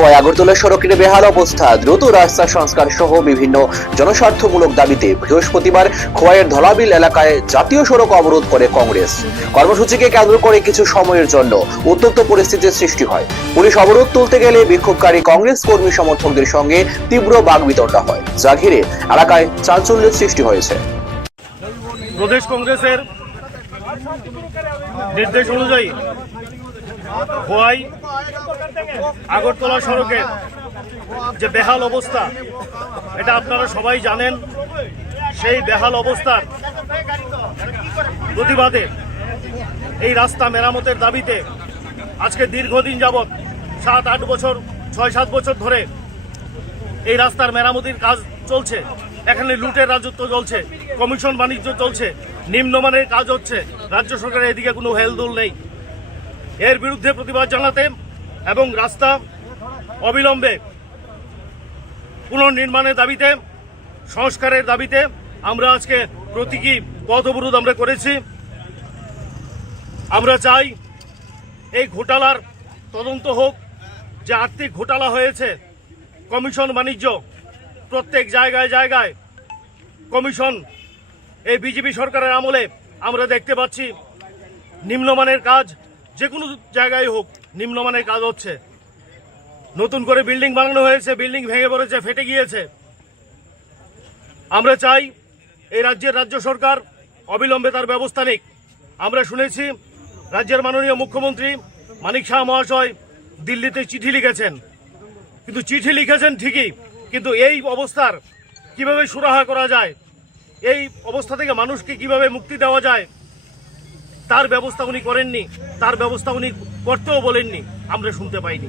খোয়াই আগরতলা সড়কের বেহাল অবস্থা, দ্রুত রাস্তা সংস্কার সহ বিভিন্ন জনস্বার্থমূলক দাবিতে বৃহস্পতিবার খোয়াইয়ের ধলাবিল এলাকায় জাতীয় সড়ক অবরোধ করে কংগ্রেস। কর্মসূচিকে কেন্দ্র করে কিছু সময়ের জন্য উত্তপ্ত পরিস্থিতির সৃষ্টি হয়। পুলিশ অবরোধ তুলতে গেলে বিক্ষোভকারী কংগ্রেস কর্মী সমর্থকদের সঙ্গে তীব্র বাকবিতণ্ডা হয়, যা ঘিরে এলাকায় চাঞ্চল্যের সৃষ্টি হয়েছে। প্রদেশ কংগ্রেসের নির্দেশ অনুযায়ী খোয়াই আগরতলা সড়কের যে বেহাল অবস্থা, এটা আপনারা সবাই জানেন। সেই বেহাল অবস্থার প্রতিবাদে এই রাস্তা মেরামতের দাবিতে আজকে দীর্ঘদিন যাবৎ 7-8 বছর 6-7 বছর ধরে এই রাস্তার মেরামতির কাজ চলছে। এখানে লুটের রাজত্ব চলছে, কমিশন বাণিজ্য চলছে, নিম্নমানের কাজ হচ্ছে। রাজ্য সরকারের এদিকে কোনো হেলদোল নেই। এর বিরুদ্ধে প্রতিবাদ জানাতে এবং রাস্তা অবিলম্বে পুনর্নির্মাণের দাবিতে, সংস্কারের দাবিতে আমরা আজকে প্রতীকী পথ অবরোধ আমরা করেছি। আমরা চাই এই ঘোটালার তদন্ত হোক। যে আর্থিক ঘোটালা হয়েছে, কমিশন বাণিজ্য প্রত্যেক জায়গায় জায়গায় কমিশন, এই বিজেপি সরকারের আমলে আমরা দেখতে পাচ্ছি নিম্নমানের কাজ যে কোনো জায়গায় হোক নিম্নমানের কাজ হচ্ছে। নতুন করে বিল্ডিং বানানো হয়েছে, বিল্ডিং ভেঙে পড়েছে, ফেটে গিয়েছে। আমরা চাই এই রাজ্যের রাজ্য সরকার অবিলম্বে তার ব্যবস্থা নিক। আমরা শুনেছি রাজ্যের মাননীয় মুখ্যমন্ত্রী মানিক শাহ মহাশয় দিল্লিতে চিঠি লিখেছেন, কিন্তু চিঠি লিখেছেন ঠিকই, কিন্তু এই অবস্থার কিভাবে সুরাহা করা যায়, এই অবস্থা থেকে মানুষকে কিভাবে মুক্তি দেওয়া যায়, তার ব্যবস্থা উনি করেননি, তার ব্যবস্থা উনি করতেও বলেননি, আমরা শুনতে পাইনি।